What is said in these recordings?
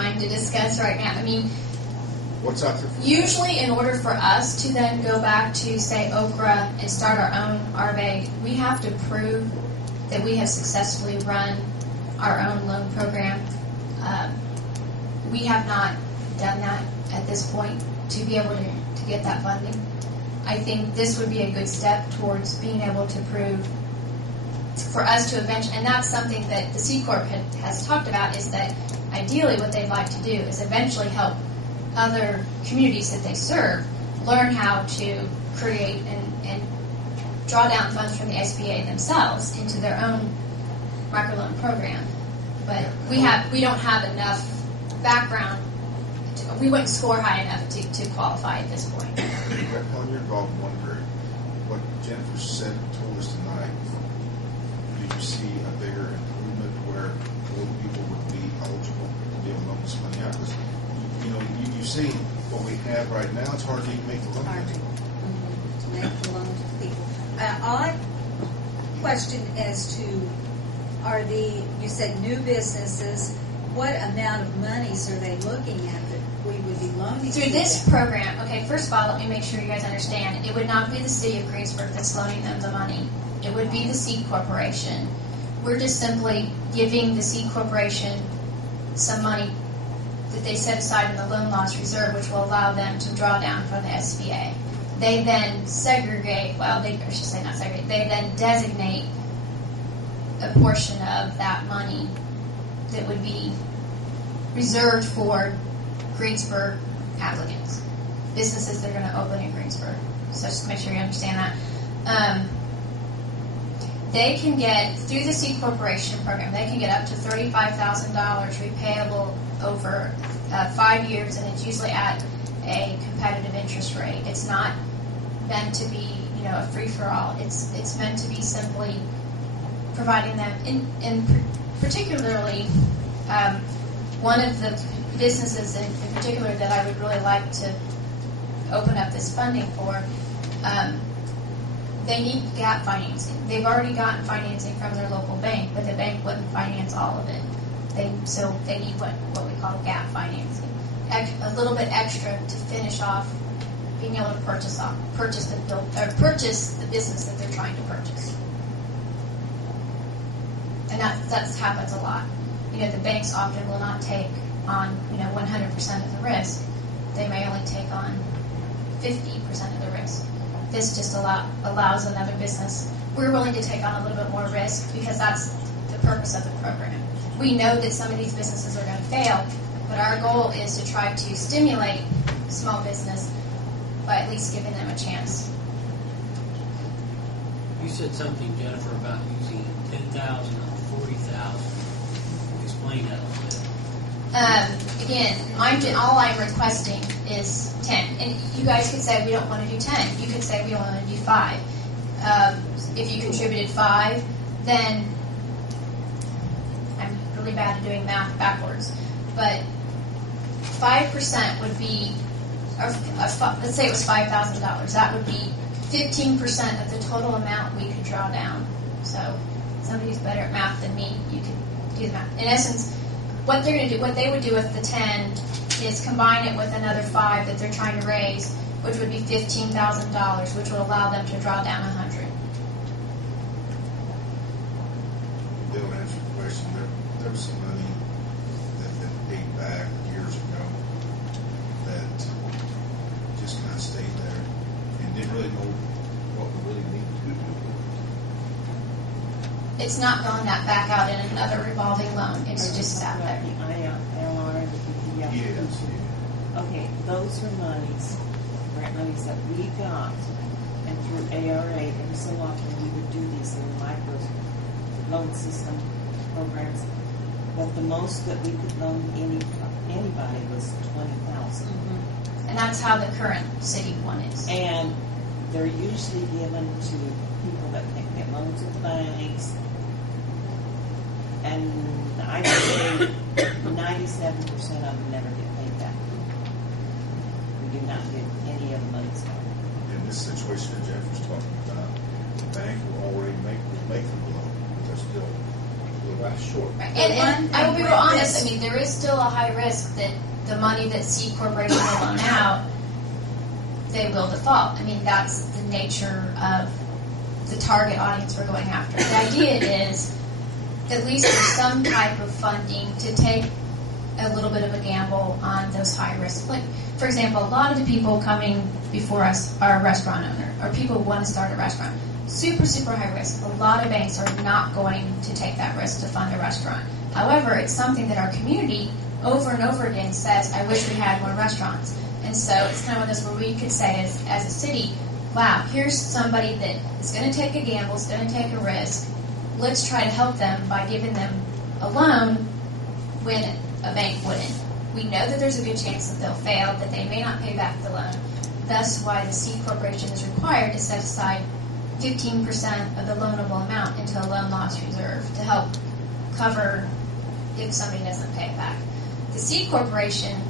trying to discuss right now. I mean, What's out there? usually in order for us to then go back to, say, Okra and start our own RBA, we have to prove that we have successfully run our own loan program. We have not done that at this point to be able to get that funding. I think this would be a good step towards being able to prove for us to eventually, and that's something that the C Corp has talked about, is that ideally what they'd like to do is eventually help other communities that they serve learn how to create and draw down funds from the SBA themselves into their own microloan program. But we don't have enough background. We wouldn't score high enough to qualify at this point. Helen, you're involved in one group. What Jennifer said, told us tonight, do you see a bigger improvement where more people would be eligible to be able to loan this money out? Because, you've seen what we have right now. It's hard to even make the loan. To make the loan to people. I question as to, you said new businesses, what amount of monies are they looking at that we would be loaning? Through this program, okay, first of all, let me make sure you guys understand, it would not be the city of Greensburg that's loaning them the money. It would be the C Corporation. We're just simply giving the C Corporation some money that they set aside in the loan loss reserve, which will allow them to draw down from the SBA. They then segregate, I should say not segregate, they then designate a portion of that money that would be reserved for Greensburg applicants, businesses that are going to open in Greensburg. So just to make sure you understand that. They can get, through the C Corporation program, they can get up to $35,000 repayable over 5 years, and it's usually at a competitive interest rate. It's not meant to be, a free-for-all. It's meant to be simply providing them, in particularly, one of the businesses in particular that I would really like to open up this funding for, they need gap financing. They've already gotten financing from their local bank, but the bank wouldn't finance all of it. So they need what we call gap financing, a little bit extra to finish off being able to purchase the business that they're trying to purchase. And that happens a lot. The banks often will not take on 100% of the risk. They may only take on 50% of the risk. This just allows another business. We're willing to take on a little bit more risk because that's the purpose of the program. We know that some of these businesses are going to fail, but our goal is to try to stimulate small business by at least giving them a chance. You said something, Jennifer, about using 10,000 or 40,000. Explain that a little bit. Again, all I'm requesting is 10. And you guys could say we don't want to do 10. You could say we want to do 5. If you contributed 5, then I'm really bad at doing math backwards. But 5% would be, let's say it was $5,000. That would be 15% of the total amount we could draw down. So somebody who's better at math than me, you could do the math. In essence, what they're going to do, what they would do with the 10 is combine it with another 5 that they're trying to raise, which would be $15,000, which would allow them to draw down 100. Bill answered the question. There was some money that paid back years ago that just kind of stayed there and didn't really know what we really needed to do. It's not going that back out in another revolving loan. It's just sat there. Yes. Okay, those are grant monies that we got, and through ARA, every so often we would do these little micro loan system programs. But the most that we could loan anybody was $20,000. And that's how the current city one is. And they're usually given to people that can't get loans at the banks. And I would say 97% of them never get paid back. We do not get any of the money back. In this situation that Jeff was talking about, the bank will already make them loan, but they're still little bit short. Right. The And one I will be thing real with honest, this- I mean, there is still a high risk that the money that C Corporation will loan out, they will default. I mean, that's the nature of the target audience we're going after. The idea is at least there's some type of funding to take a little bit of a gamble on those high risks. Like, for example, a lot of the people coming before us are a restaurant owner, or people who want to start a restaurant. Super, super high risk. A lot of banks are not going to take that risk to fund a restaurant. However, it's something that our community over and over again says, I wish we had more restaurants. And so it's kind of one of those where we could say as a city, wow, here's somebody that is going to take a gamble, is going to take a risk. Let's try to help them by giving them a loan when a bank wouldn't. We know that there's a good chance that they'll fail, that they may not pay back the loan. That's why the C Corporation is required to set aside 15% of the loanable amount into a loan loss reserve to help cover if somebody doesn't pay it back. The C Corporation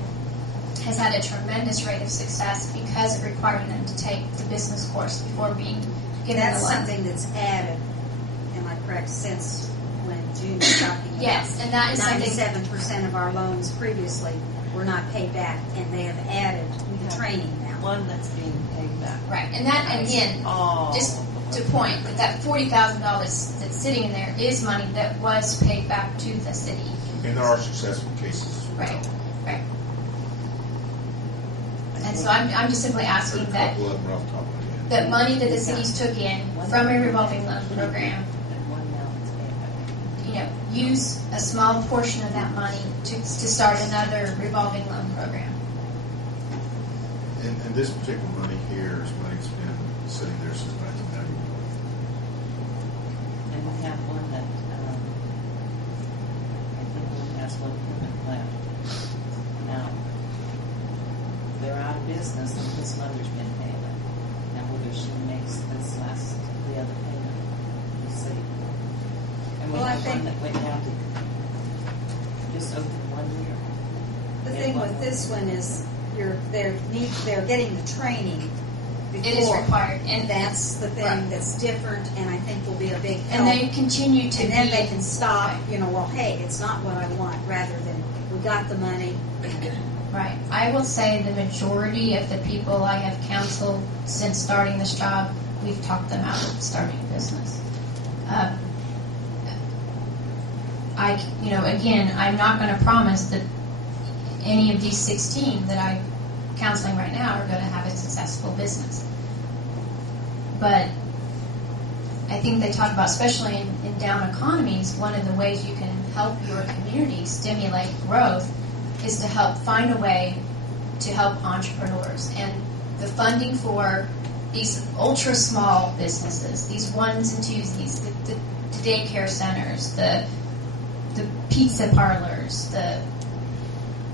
has had a tremendous rate of success because it required them to take the business course before being given That's the loan. something that's added, am I correct, since when June was talking about? Yes, and that is something. 97% of our loans previously were not paid back, and they have added have training now. One that's being paid back. Right, and that, and again, Oh. just to point that $40,000 that's sitting in there is money that was paid back to the city. And there are successful cases as well. Right, right. And so I'm just simply There's asking a that couple of them right off the top of my head. that money that the cities took in from a revolving loan program, And one now that's paid back. use a small portion of that money to start another revolving loan program. And this particular money here is money that's been sitting there since 1991. And we have one that, I think one has one payment left. Now, they're out of business and this mother's been paying it. Now, whether she makes the other payment, we'll see. And we Well, I have one think- that went down to just over 1 year. The thing with this one is they're getting the training before. It is required, And and that's the thing Right. that's different, and I think will be a big help. and they continue to And then be. they can stop, well, hey, it's not what I want, rather than, we got the money. Right. I will say the majority of the people I have counseled since starting this job, we've talked them out of starting a business. Again, I'm not going to promise that any of these 16 that I'm counseling right now are going to have a successful business. But I think they talk about, especially in down economies, one of the ways you can help your community stimulate growth is to help find a way to help entrepreneurs. And the funding for these ultra small businesses, these ones and twosies, the daycare centers, the pizza parlors, the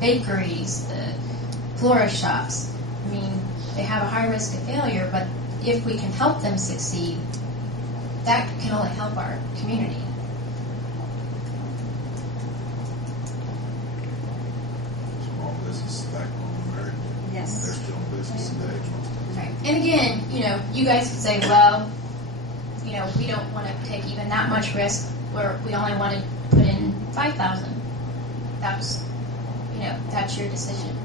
bakeries, the florist shops, I mean, they have a high risk of failure, but if we can help them succeed, that can only help our community. Small business back home in America. They're Yes. still in business today. Right. And again, you guys could say, well, we don't want to take even that much risk, where we only want to put in 5,000. That's, that's your decision.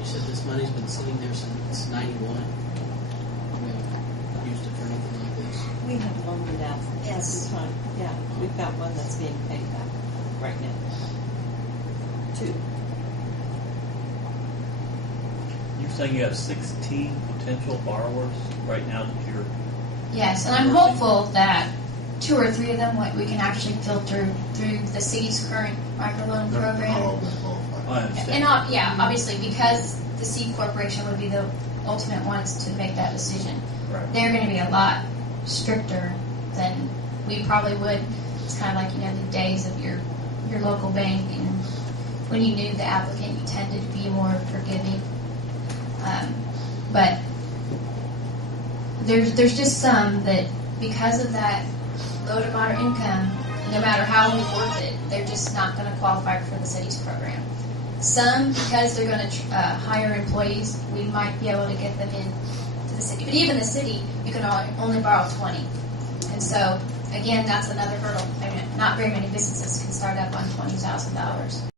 You said this money's been sitting there since 91. We haven't used it for anything like this. We have loaned it out. Yes. Every time. Yeah, we've got one that's being paid back right now. 2. You're saying you have 16 potential borrowers right now that you're. Yes, and I'm hopeful that 2 or 3 of them, we can actually filter through the city's current microloan They're not program. all going to qualify. I understand. And obviously, because the C Corporation would be the ultimate ones to make that decision, Right. they're going to be a lot stricter than we probably would. It's kind of like, the days of your local bank, and when you knew the applicant, you tended to be more forgiving. But there's just some that, because of that low to moderate income, no matter how we work it, they're just not going to qualify for the city's program. Some, because they're going to hire employees, we might be able to get them in to the city. But even the city, you can only borrow 20. And so Again, that's another hurdle. I mean, not very many businesses can start up on $20,000.